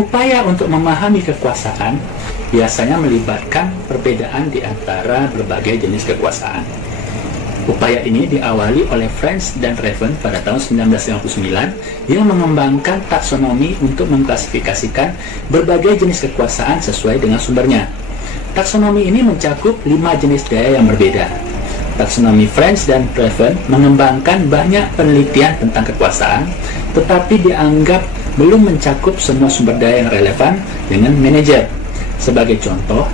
Upaya untuk memahami kekuasaan biasanya melibatkan perbedaan di antara berbagai jenis kekuasaan. Upaya ini diawali oleh French dan Raven pada tahun 1959 yang mengembangkan taksonomi untuk mengklasifikasikan berbagai jenis kekuasaan sesuai dengan sumbernya. Taksonomi ini mencakup 5 jenis daya yang berbeda. Taksonomi French dan Raven mengembangkan banyak penelitian tentang kekuasaan, tetapi dianggap belum mencakup semua sumber daya yang relevan dengan manajer. Sebagai contoh,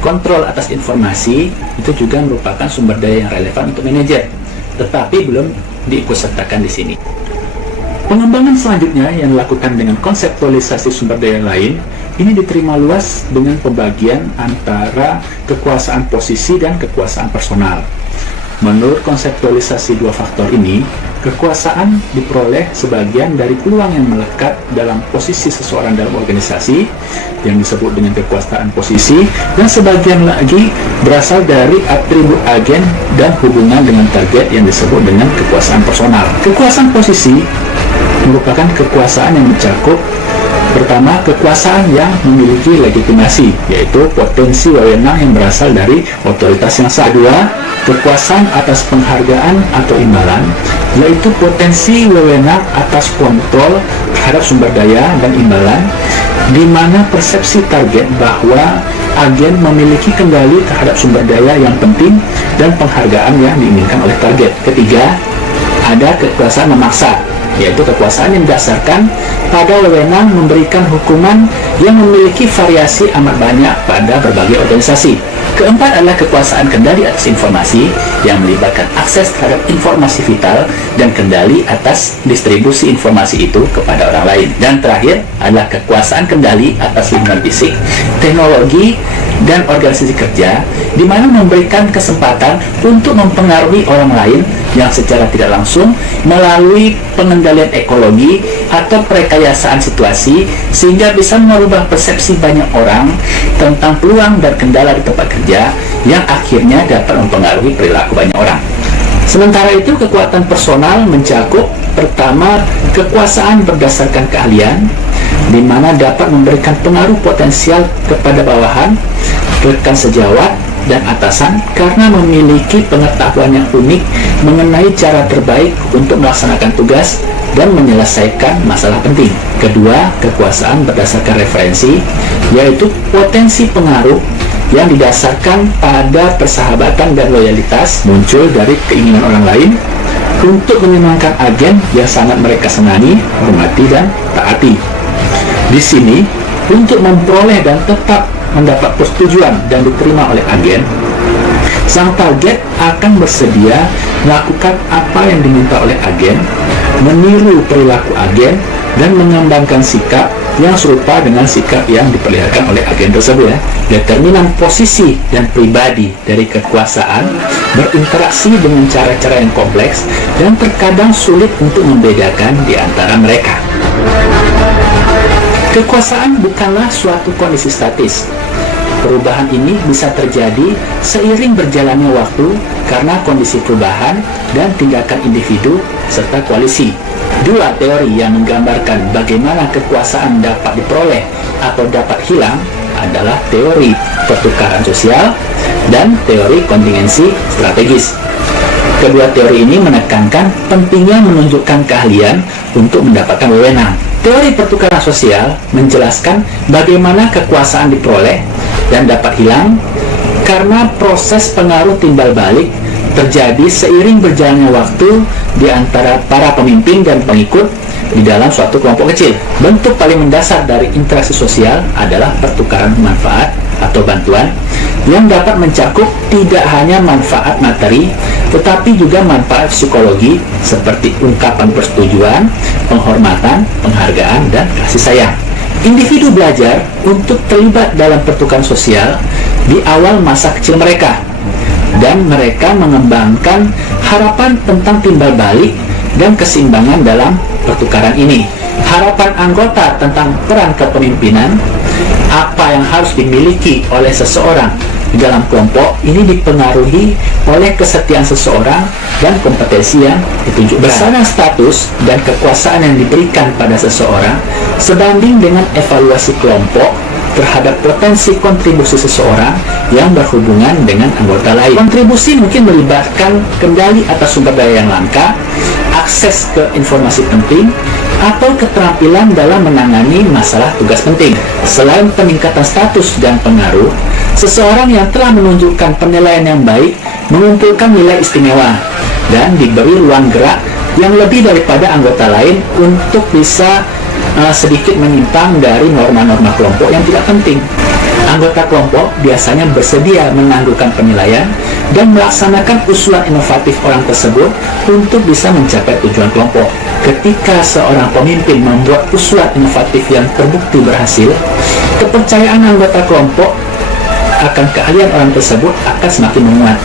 kontrol atas informasi itu juga merupakan sumber daya yang relevan untuk manajer, tetapi belum diikutsertakan di sini. Pengembangan selanjutnya yang dilakukan dengan konseptualisasi sumber daya lain, ini diterima luas dengan pembagian antara kekuasaan posisi dan kekuasaan personal. Menurut konseptualisasi dua faktor ini, kekuasaan diperoleh sebagian dari peluang yang melekat dalam posisi seseorang dalam organisasi yang disebut dengan kekuasaan posisi, dan sebagian lagi berasal dari atribut agen dan hubungan dengan target yang disebut dengan kekuasaan personal. Kekuasaan posisi merupakan kekuasaan yang mencakup pertama, kekuasaan yang memiliki legitimasi, yaitu potensi wewenang yang berasal dari otoritas yang sah. Kedua, kekuasaan atas penghargaan atau imbalan, yaitu potensi wewenang atas kontrol terhadap sumber daya dan imbalan, di mana persepsi target bahwa agen memiliki kendali terhadap sumber daya yang penting dan penghargaan yang diinginkan oleh target. Ketiga, ada kekuasaan memaksa, yaitu kekuasaan yang didasarkan pada wewenang memberikan hukuman yang memiliki variasi amat banyak pada berbagai organisasi. Keempat adalah kekuasaan kendali atas informasi yang melibatkan akses terhadap informasi vital dan kendali atas distribusi informasi itu kepada orang lain. Dan terakhir adalah kekuasaan kendali atas lingkungan fisik, teknologi, dan organisasi kerja, di mana memberikan kesempatan untuk mempengaruhi orang lain yang secara tidak langsung melalui pengendalian ekologi atau perekayasaan situasi, sehingga bisa merubah persepsi banyak orang tentang peluang dan kendala di tempat kerja yang akhirnya dapat mempengaruhi perilaku banyak orang. Sementara itu, kekuatan personal mencakup pertama, kekuasaan berdasarkan keahlian, di mana dapat memberikan pengaruh potensial kepada bawahan, rekan sejawat, dan atasan karena memiliki pengetahuan yang unik mengenai cara terbaik untuk melaksanakan tugas dan menyelesaikan masalah penting. Kedua, kekuasaan berdasarkan referensi, yaitu potensi pengaruh yang didasarkan pada persahabatan dan loyalitas muncul dari keinginan orang lain untuk menyenangkan agen yang sangat mereka senangi, hormati, dan taati. Di sini, untuk memperoleh dan tetap mendapat persetujuan dan diterima oleh agen, sang target akan bersedia melakukan apa yang diminta oleh agen, meniru perilaku agen, dan mengembangkan sikap yang serupa dengan sikap yang diperlihatkan oleh agen tersebut. Determinan posisi dan pribadi dari kekuasaan berinteraksi dengan cara-cara yang kompleks dan terkadang sulit untuk membedakan di antara mereka. Kekuasaan bukanlah suatu kondisi statis. Perubahan ini bisa terjadi seiring berjalannya waktu karena kondisi perubahan dan tindakan individu serta koalisi. Dua teori yang menggambarkan bagaimana kekuasaan dapat diperoleh atau dapat hilang adalah teori pertukaran sosial dan teori kontingensi strategis. Kedua teori ini menekankan pentingnya menunjukkan keahlian untuk mendapatkan wewenang. Teori pertukaran sosial menjelaskan bagaimana kekuasaan diperoleh dan dapat hilang karena proses pengaruh timbal balik terjadi seiring berjalannya waktu di antara para pemimpin dan pengikut di dalam suatu kelompok kecil. Bentuk paling mendasar dari interaksi sosial adalah pertukaran manfaat atau bantuan yang dapat mencakup tidak hanya manfaat materi, tetapi juga manfaat psikologi seperti ungkapan persetujuan, penghormatan, penghargaan, dan kasih sayang. Individu belajar untuk terlibat dalam pertukaran sosial di awal masa kecil mereka, dan mereka mengembangkan harapan tentang timbal balik dan keseimbangan dalam pertukaran ini. Harapan anggota tentang peran kepemimpinan, apa yang harus dimiliki oleh seseorang di dalam kelompok ini dipengaruhi oleh kesetiaan seseorang dan kompetensi yang ditunjukkan. Besaran status dan kekuasaan yang diberikan pada seseorang sebanding dengan evaluasi kelompok terhadap potensi kontribusi seseorang yang berhubungan dengan anggota lain. Kontribusi mungkin melibatkan kendali atas sumber daya yang langka, akses ke informasi penting, atau keterampilan dalam menangani masalah tugas penting. Selain peningkatan status dan pengaruh, seseorang yang telah menunjukkan penilaian yang baik mengumpulkan nilai istimewa dan diberi ruang gerak yang lebih daripada anggota lain untuk bisa sedikit menyimpang dari norma-norma kelompok yang tidak penting. Anggota kelompok biasanya bersedia menangguhkan penilaian dan melaksanakan usulan inovatif orang tersebut untuk bisa mencapai tujuan kelompok. Ketika seorang pemimpin membuat usulan inovatif yang terbukti berhasil, kepercayaan anggota kelompok akan keahlian orang tersebut akan semakin menguat,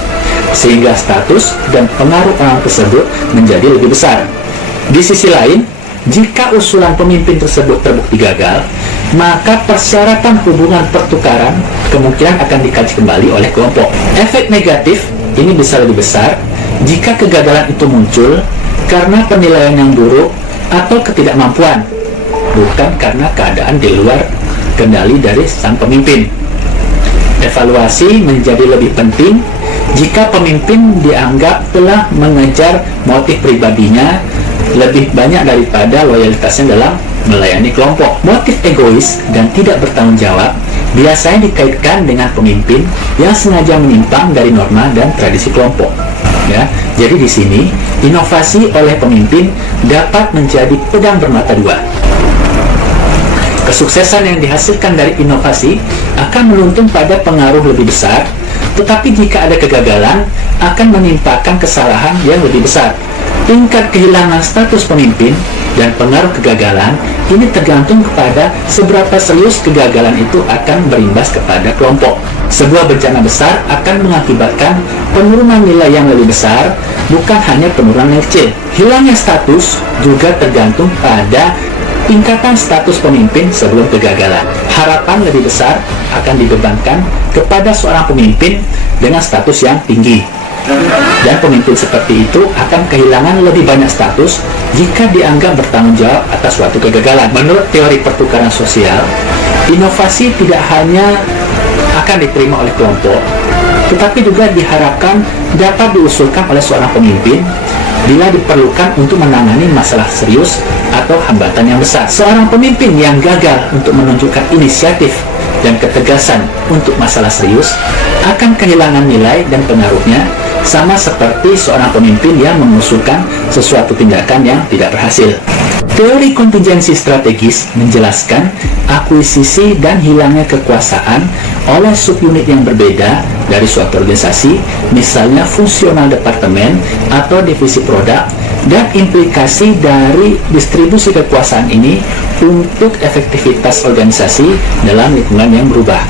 sehingga status dan pengaruh orang tersebut menjadi lebih besar. Di sisi lain, jika usulan pemimpin tersebut terbukti gagal, maka persyaratan hubungan pertukaran kemungkinan akan dikaji kembali oleh kelompok. Efek negatif ini bisa lebih besar jika kegagalan itu muncul karena penilaian yang buruk atau ketidakmampuan, bukan karena keadaan di luar kendali dari sang pemimpin. Evaluasi menjadi lebih penting jika pemimpin dianggap telah mengejar motif pribadinya lebih banyak daripada loyalitasnya dalam melayani kelompok. Motif egois dan tidak bertanggung jawab biasanya dikaitkan dengan pemimpin yang sengaja menyimpang dari norma dan tradisi kelompok. Ya, jadi di sini inovasi oleh pemimpin dapat menjadi pedang bermata dua. Kesuksesan yang dihasilkan dari inovasi akan menuntun pada pengaruh lebih besar, tetapi jika ada kegagalan akan menimpakan kesalahan yang lebih besar. Tingkat kehilangan status pemimpin dan pengaruh kegagalan ini tergantung kepada seberapa serius kegagalan itu akan berimbas kepada kelompok. Sebuah bencana besar akan mengakibatkan penurunan nilai yang lebih besar, bukan hanya penurunan yang kecil. Hilangnya status juga tergantung pada tingkatan status pemimpin sebelum kegagalan. Harapan lebih besar akan dibebankan kepada seorang pemimpin dengan status yang tinggi. Dan pemimpin seperti itu akan kehilangan lebih banyak status jika dianggap bertanggung jawab atas suatu kegagalan. Menurut teori pertukaran sosial, inovasi tidak hanya akan diterima oleh kelompok, tetapi juga diharapkan dapat diusulkan oleh seorang pemimpin bila diperlukan untuk menangani masalah serius atau hambatan yang besar. Seorang pemimpin yang gagal untuk menunjukkan inisiatif dan ketegasan untuk masalah serius akan kehilangan nilai dan pengaruhnya, sama seperti seorang pemimpin yang mengusulkan sesuatu tindakan yang tidak berhasil. Teori kontingensi strategis menjelaskan akuisisi dan hilangnya kekuasaan oleh subunit yang berbeda dari suatu organisasi, misalnya fungsional departemen atau divisi produk, dan implikasi dari distribusi kekuasaan ini untuk efektivitas organisasi dalam lingkungan yang berubah.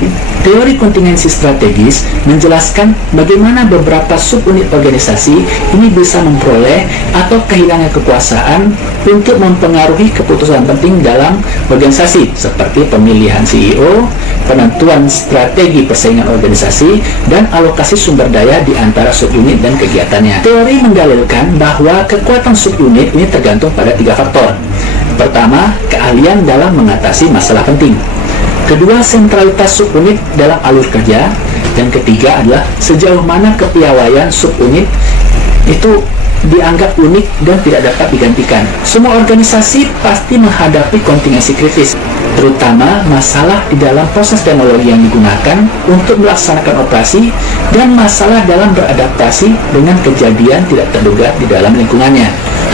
Teori kontingensi strategis menjelaskan bagaimana beberapa subunit organisasi ini bisa memperoleh atau kehilangan kekuasaan untuk mempengaruhi keputusan penting dalam organisasi, seperti pemilihan CEO, penentuan strategi persaingan organisasi, dan alokasi sumber daya di antara subunit dan kegiatannya. Teori mendalilkan bahwa kekuatan subunit ini tergantung pada 3 faktor. Pertama, keahlian dalam mengatasi masalah penting. Kedua, sentralitas subunit dalam alur kerja. Dan ketiga adalah sejauh mana kepiawaian subunit itu dianggap unik dan tidak dapat digantikan. Semua organisasi pasti menghadapi kontingensi kritis, terutama masalah di dalam proses teknologi yang digunakan untuk melaksanakan operasi dan masalah dalam beradaptasi dengan kejadian tidak terduga di dalam lingkungannya.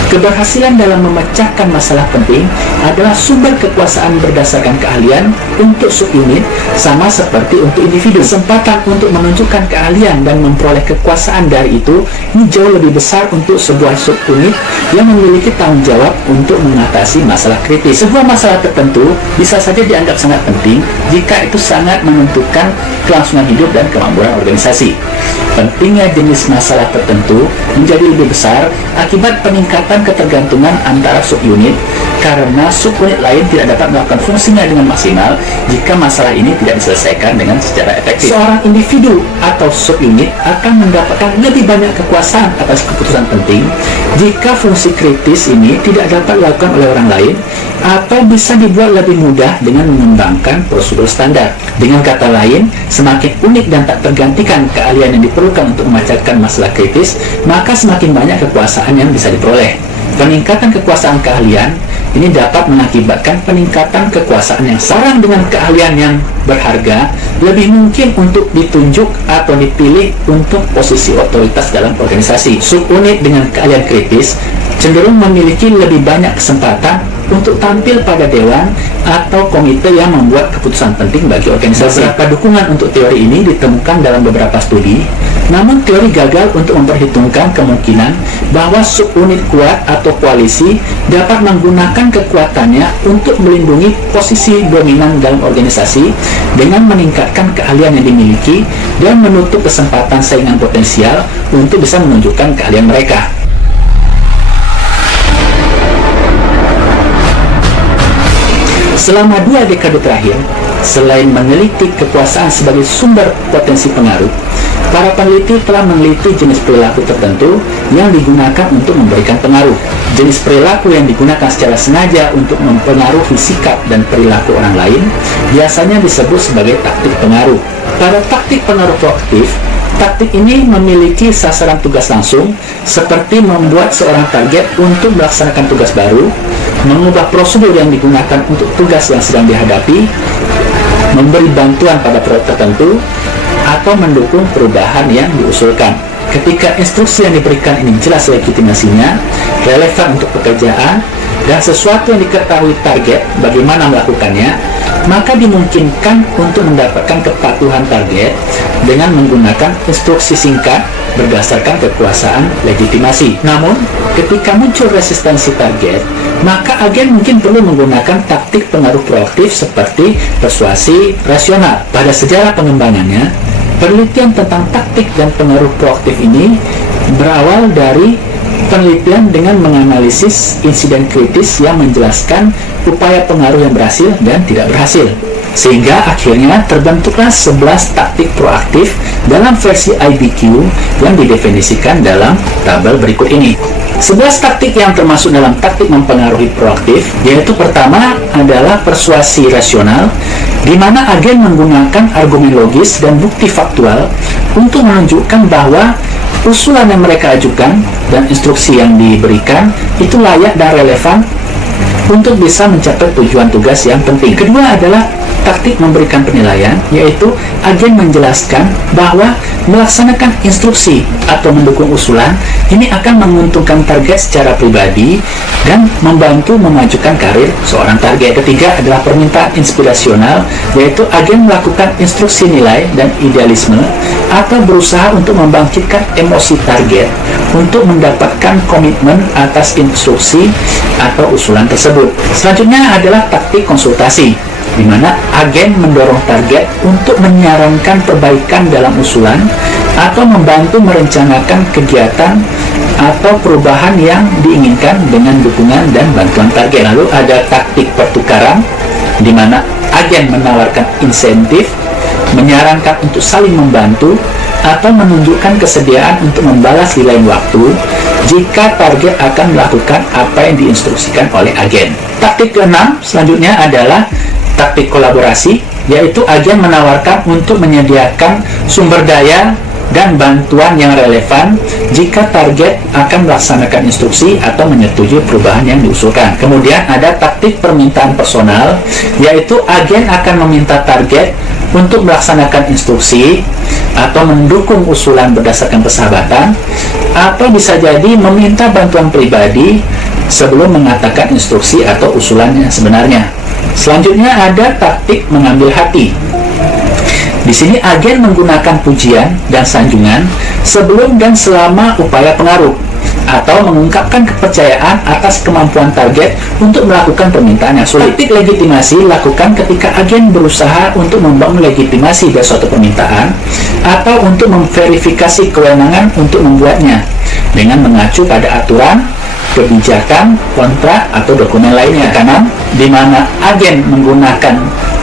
Keberhasilan dalam memecahkan masalah penting adalah sumber kekuasaan berdasarkan keahlian untuk subunit, sama seperti untuk individu. Kesempatan untuk menunjukkan keahlian dan memperoleh kekuasaan dari itu ini jauh lebih besar untuk sebuah subunit yang memiliki tanggung jawab untuk mengatasi masalah kritis. Sebuah masalah tertentu bisa saja dianggap sangat penting jika itu sangat menentukan kelangsungan hidup dan kemampuan organisasi. Pentingnya jenis masalah tertentu menjadi lebih besar akibat peningkatan menimbulkan ketergantungan antara subunit karena subunit lain tidak dapat melakukan fungsinya dengan maksimal jika masalah ini tidak diselesaikan dengan secara efektif. Seorang individu atau subunit akan mendapatkan lebih banyak kekuasaan atas keputusan penting jika fungsi kritis ini tidak dapat dilakukan oleh orang lain atau bisa dibuat lebih mudah dengan mengembangkan prosedur standar. Dengan kata lain, semakin unik dan tak tergantikan keahlian yang diperlukan untuk memecahkan masalah kritis, maka semakin banyak kekuasaan yang bisa diperoleh. Peningkatan kekuasaan keahlian ini dapat mengakibatkan peningkatan kekuasaan yang seorang dengan keahlian yang berharga lebih mungkin untuk ditunjuk atau dipilih untuk posisi otoritas dalam organisasi. Subunit dengan keahlian kritis cenderung memiliki lebih banyak kesempatan untuk tampil pada dewan atau komite yang membuat keputusan penting bagi organisasi. Beberapa dukungan untuk teori ini ditemukan dalam beberapa studi, namun teori gagal untuk memperhitungkan kemungkinan bahwa subunit kuat atau koalisi dapat menggunakan kekuatannya untuk melindungi posisi dominan dalam organisasi dengan meningkatkan keahlian yang dimiliki dan menutup kesempatan saingan potensial untuk bisa menunjukkan keahlian mereka. Selama 2 dekade terakhir, selain meneliti kekuasaan sebagai sumber potensi pengaruh, para peneliti telah meneliti jenis perilaku tertentu yang digunakan untuk memberikan pengaruh. Jenis perilaku yang digunakan secara sengaja untuk mempengaruhi sikap dan perilaku orang lain biasanya disebut sebagai taktik pengaruh. Pada taktik pengaruh proaktif, taktik ini memiliki sasaran tugas langsung, seperti membuat seorang target untuk melaksanakan tugas baru, mengubah prosedur yang digunakan untuk tugas yang sedang dihadapi, memberi bantuan pada proyek tertentu, atau mendukung perubahan yang diusulkan. Ketika instruksi yang diberikan ini jelas legitimasinya, relevan untuk pekerjaan, dan sesuatu yang diketahui target bagaimana melakukannya, maka dimungkinkan untuk mendapatkan kepatuhan target dengan menggunakan instruksi singkat berdasarkan kekuasaan legitimasi. Namun, ketika muncul resistensi target, maka agen mungkin perlu menggunakan taktik pengaruh proaktif seperti persuasi rasional. Pada sejarah pengembangannya, penelitian tentang taktik dan pengaruh proaktif ini berawal dari penelitian dengan menganalisis insiden kritis yang menjelaskan upaya pengaruh yang berhasil dan tidak berhasil. Sehingga akhirnya terbentuklah 11 taktik proaktif dalam versi IBQ yang didefinisikan dalam tabel berikut ini. 11 taktik yang termasuk dalam taktik mempengaruhi proaktif, yaitu pertama adalah persuasi rasional, di mana agen menggunakan argumen logis dan bukti faktual untuk menunjukkan bahwa usulan yang mereka ajukan dan instruksi yang diberikan itu layak dan relevan untuk bisa mencapai tujuan tugas yang penting. Kedua adalah taktik memberikan penilaian, yaitu agen menjelaskan bahwa melaksanakan instruksi atau mendukung usulan ini akan menguntungkan target secara pribadi dan membantu memajukan karir seorang target. Ketiga adalah permintaan inspirasional, yaitu agen melakukan instruksi nilai dan idealisme atau berusaha untuk membangkitkan emosi target untuk mendapatkan komitmen atas instruksi atau usulan tersebut. Selanjutnya adalah taktik konsultasi, di mana agen mendorong target untuk menyarankan perbaikan dalam usulan atau membantu merencanakan kegiatan atau perubahan yang diinginkan dengan dukungan dan bantuan target. Lalu ada taktik pertukaran, di mana agen menawarkan insentif, menyarankan untuk saling membantu, atau menunjukkan kesediaan untuk membalas di lain waktu jika target akan melakukan apa yang diinstruksikan oleh agen. Taktik keenam selanjutnya adalah taktik kolaborasi, yaitu agen menawarkan untuk menyediakan sumber daya dan bantuan yang relevan jika target akan melaksanakan instruksi atau menyetujui perubahan yang diusulkan. Kemudian ada taktik permintaan personal, yaitu agen akan meminta target untuk melaksanakan instruksi atau mendukung usulan berdasarkan persahabatan, atau bisa jadi meminta bantuan pribadi sebelum mengatakan instruksi atau usulannya sebenarnya. Selanjutnya ada taktik mengambil hati. Di sini agen menggunakan pujian dan sanjungan sebelum dan selama upaya pengaruh, atau mengungkapkan kepercayaan atas kemampuan target untuk melakukan permintaan yang sulit. Taktik legitimasi lakukan ketika agen berusaha untuk membangun legitimasi dari suatu permintaan atau untuk memverifikasi kewenangan untuk membuatnya dengan mengacu pada aturan kebijakan, kontrak, atau dokumen lainnya. Kanan, di mana agen menggunakan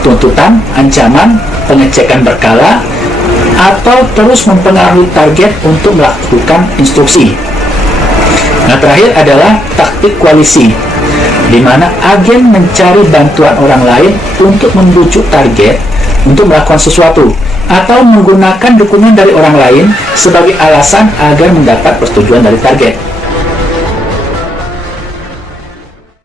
tuntutan, ancaman, pengecekan berkala, atau terus mempengaruhi target untuk melakukan instruksi. Nah, terakhir adalah taktik koalisi, di mana agen mencari bantuan orang lain untuk membujuk target untuk melakukan sesuatu, atau menggunakan dukungan dari orang lain sebagai alasan agar mendapat persetujuan dari target.